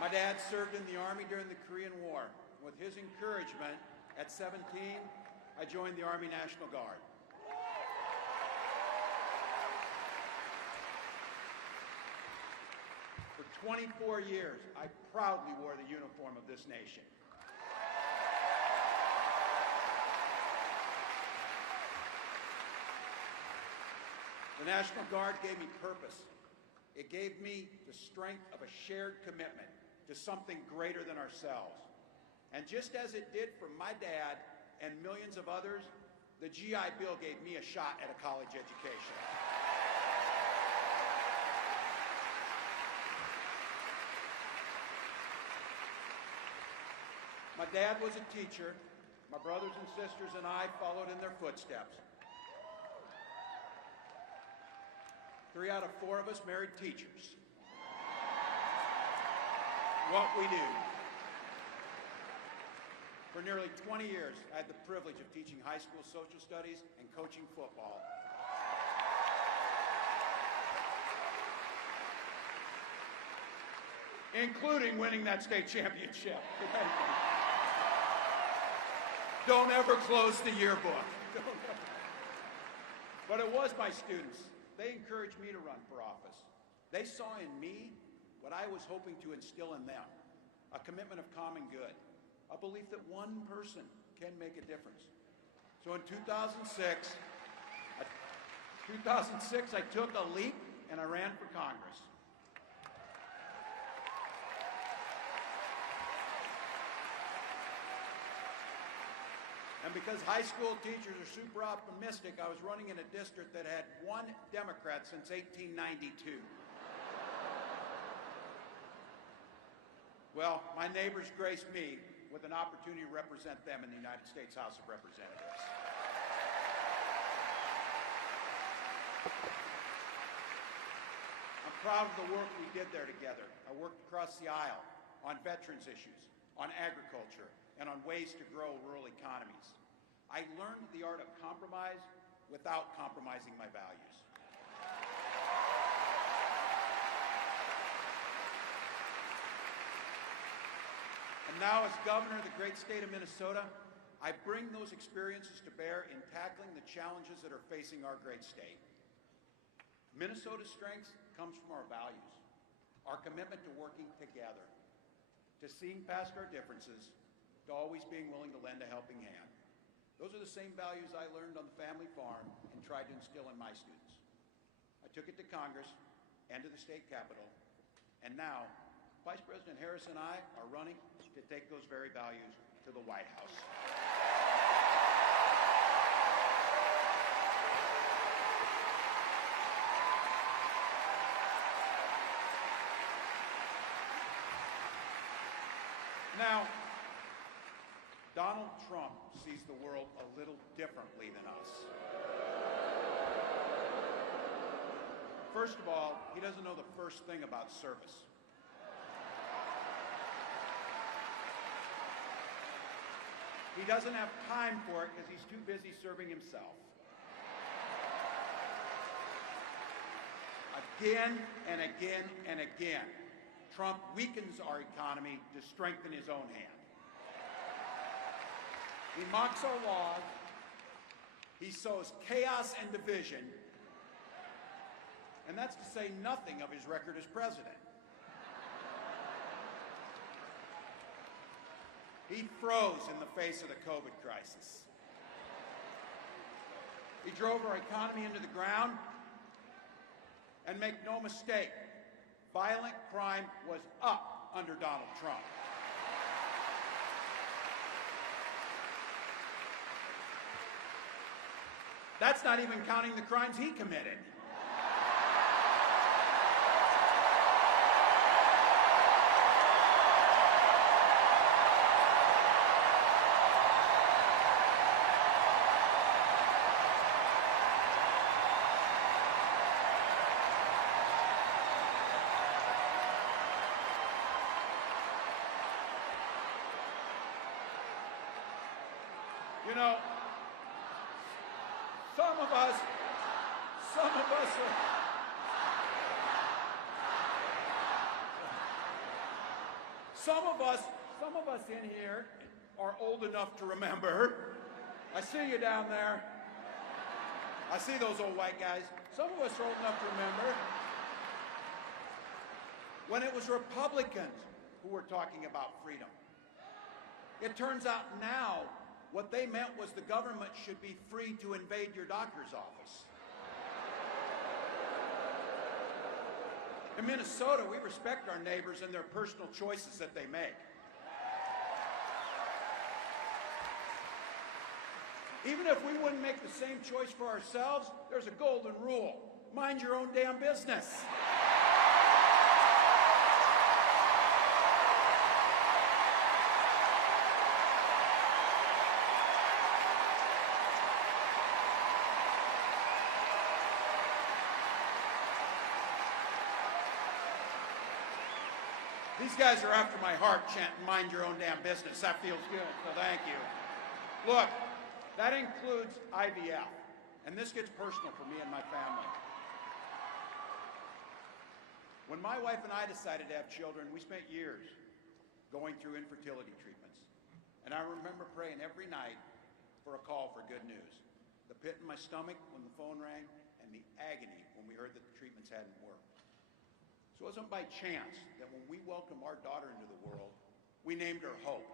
My dad served in the Army during the Korean War. With his encouragement, at 17, I joined the Army National Guard. For 24 years, I proudly wore the uniform of this nation. The National Guard gave me purpose. It gave me the strength of a shared commitment to something greater than ourselves. And just as it did for my dad and millions of others, the GI Bill gave me a shot at a college education. My dad was a teacher. My brothers and sisters and I followed in their footsteps. 3 out of 4 of us married teachers. What we do. For nearly 20 years, I had the privilege of teaching high school social studies and coaching football. Including winning that state championship. Don't ever close the yearbook. But it was my students. They encouraged me to run for office. They saw in me what I was hoping to instill in them, a commitment of common good, a belief that one person can make a difference. So in 2006, I took a leap and I ran for Congress. And because high school teachers are super optimistic, I was running in a district that had 1 Democrat since 1892. Well, my neighbors graced me with an opportunity to represent them in the United States House of Representatives. I'm proud of the work we did there together. I worked across the aisle on veterans issues, on agriculture, and on ways to grow rural economies. I learned the art of compromise without compromising my values. And now, as governor of the great state of Minnesota, I bring those experiences to bear in tackling the challenges that are facing our great state. Minnesota's strength comes from our values, our commitment to working together, to seeing past our differences, to always being willing to lend a helping hand. Those are the same values I learned on the family farm and tried to instill in my students. I took it to Congress and to the state capitol, and now Vice President Harris and I are running to take those very values to the White House. Now, Donald Trump sees the world a little differently than us. First of all, he doesn't know the first thing about service. He doesn't have time for it because he's too busy serving himself. Again and again and again, Trump weakens our economy to strengthen his own hand. He mocks our laws, he sows chaos and division, and that's to say nothing of his record as president. He froze in the face of the COVID crisis. He drove our economy into the ground, and make no mistake, violent crime was up under Donald Trump. That's not even counting the crimes he committed. You know, some of us in here are old enough to remember. I see you down there. I see those old white guys. Some of us are old enough to remember when it was Republicans who were talking about freedom. It turns out now what they meant was the government should be free to invade your doctor's office. In Minnesota, we respect our neighbors and their personal choices that they make. Even if we wouldn't make the same choice for ourselves, there's a golden rule. Mind your own damn business. These guys are after my heart chanting, mind your own damn business. That feels good, so thank you. Look, that includes IVF, and this gets personal for me and my family. When my wife and I decided to have children, we spent years going through infertility treatments. And I remember praying every night for a call for good news. The pit in my stomach when the phone rang, and the agony when we heard that the treatments hadn't worked. So it wasn't by chance that when we welcomed our daughter into the world, we named her Hope.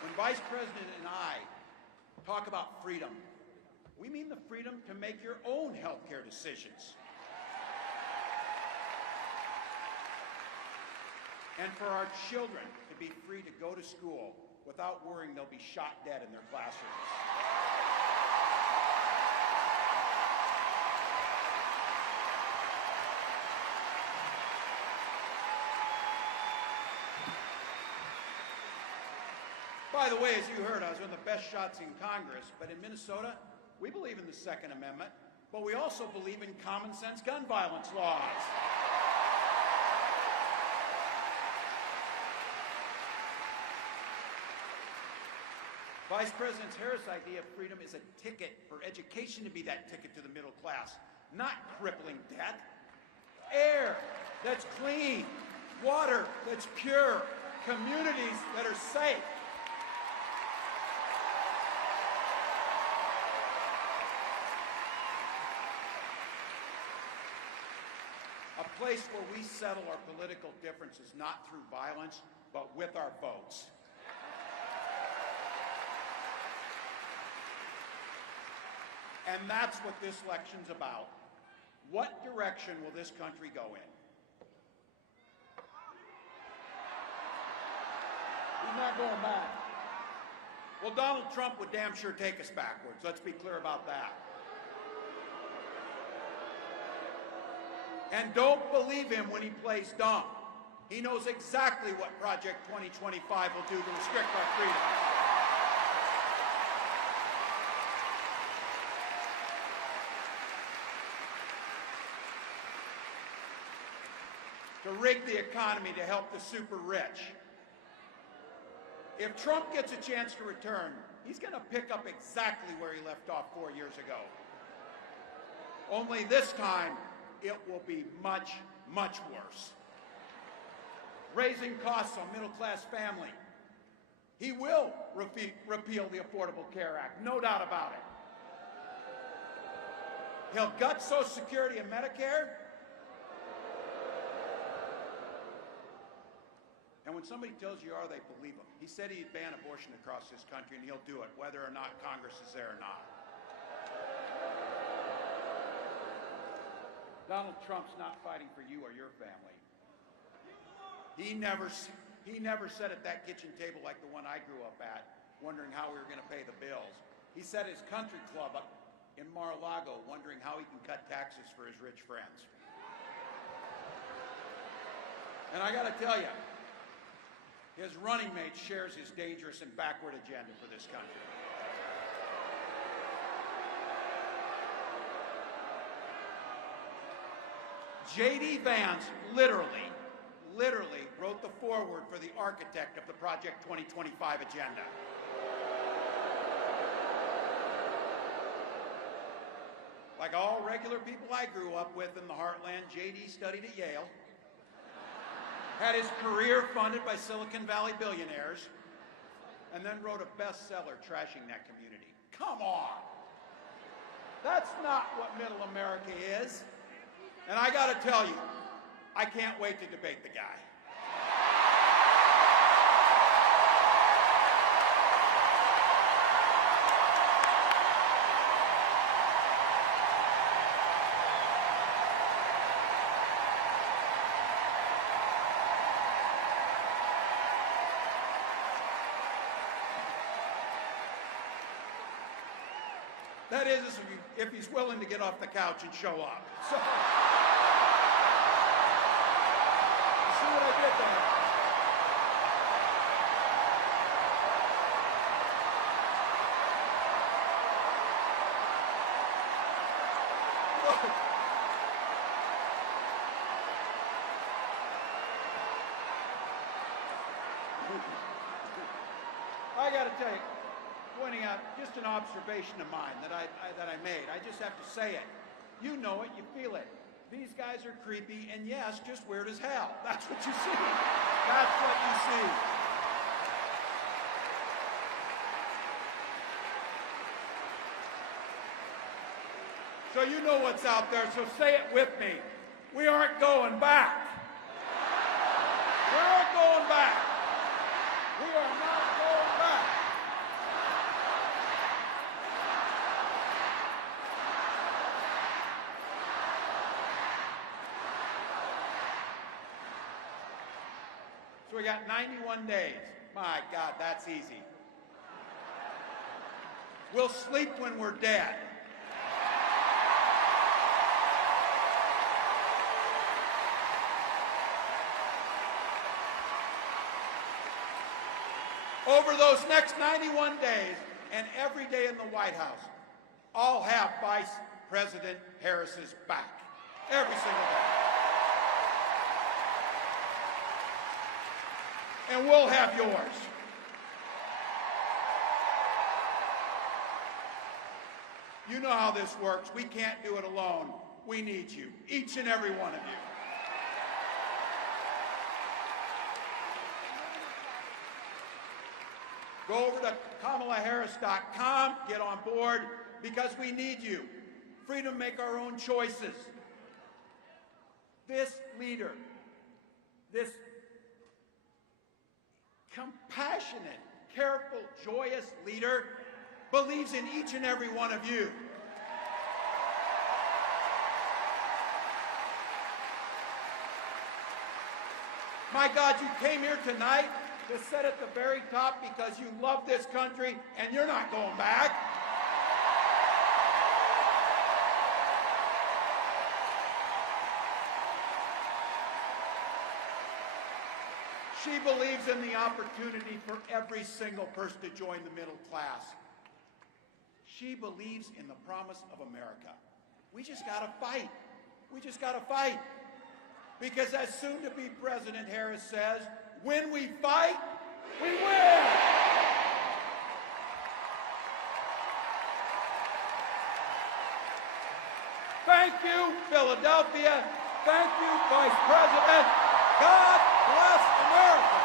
When Vice President and I talk about freedom, we mean the freedom to make your own healthcare decisions. And for our children to be free to go to school without worrying they'll be shot dead in their classrooms. By the way, as you heard, I was one of the best shots in Congress, but in Minnesota, we believe in the Second Amendment, but we also believe in common sense gun violence laws. Vice President Harris' idea of freedom is a ticket for education to be that ticket to the middle class, not crippling debt. Air that's clean, water that's pure, communities that are safe. A place where we settle our political differences not through violence, but with our votes. And that's what this election's about. What direction will this country go in? He's not going back. Well, Donald Trump would damn sure take us backwards. Let's be clear about that. And don't believe him when he plays dumb. He knows exactly what Project 2025 will do to restrict our freedom. To rig the economy to help the super rich. If Trump gets a chance to return, he's going to pick up exactly where he left off 4 years ago. Only this time, it will be much, much worse. Raising costs on middle-class family. He will repeal the Affordable Care Act, no doubt about it. He'll gut Social Security and Medicare. And when somebody tells you they believe him. He said he'd ban abortion across this country, and he'll do it, whether or not Congress is there or not. Donald Trump's not fighting for you or your family. He never sat at that kitchen table like the one I grew up at, wondering how we were going to pay the bills. He sat at his country club up in Mar-a-Lago, wondering how he can cut taxes for his rich friends. And I got to tell you, his running mate shares his dangerous and backward agenda for this country. J.D. Vance literally wrote the foreword for the architect of the Project 2025 agenda. Like all regular people I grew up with in the heartland, J.D. studied at Yale, had his career funded by Silicon Valley billionaires, and then wrote a bestseller trashing that community. Come on! That's not what middle America is. And I gotta tell you, I can't wait to debate the guy. That is, if he's willing to get off the couch and show up. So, see what I did there? I got to tell you, pointing out just an observation of mine that I made. I just have to say it. You know it, you feel it. These guys are creepy, and yes, just weird as hell. That's what you see. That's what you see. So you know what's out there, so say it with me. We aren't going back. We aren't going back. We are not going back. So we got 91 days. My God, that's easy. We'll sleep when we're dead. Over those next 91 days, and every day in the White House, I'll have Vice President Harris's back. Every single day. And we'll have yours. You know how this works. We can't do it alone. We need you, each and every one of you. Go over to KamalaHarris.com, get on board, because we need you. Freedom to make our own choices. This leader, this compassionate, careful, joyous leader believes in each and every one of you. My God, you came here tonight to sit at the very top because you love this country and you're not going back. She believes in the opportunity for every single person to join the middle class. She believes in the promise of America. We just got to fight. We just got to fight. Because as soon-to-be President Harris says, when we fight, we win! Thank you, Philadelphia. Thank you, Vice President. God bless America.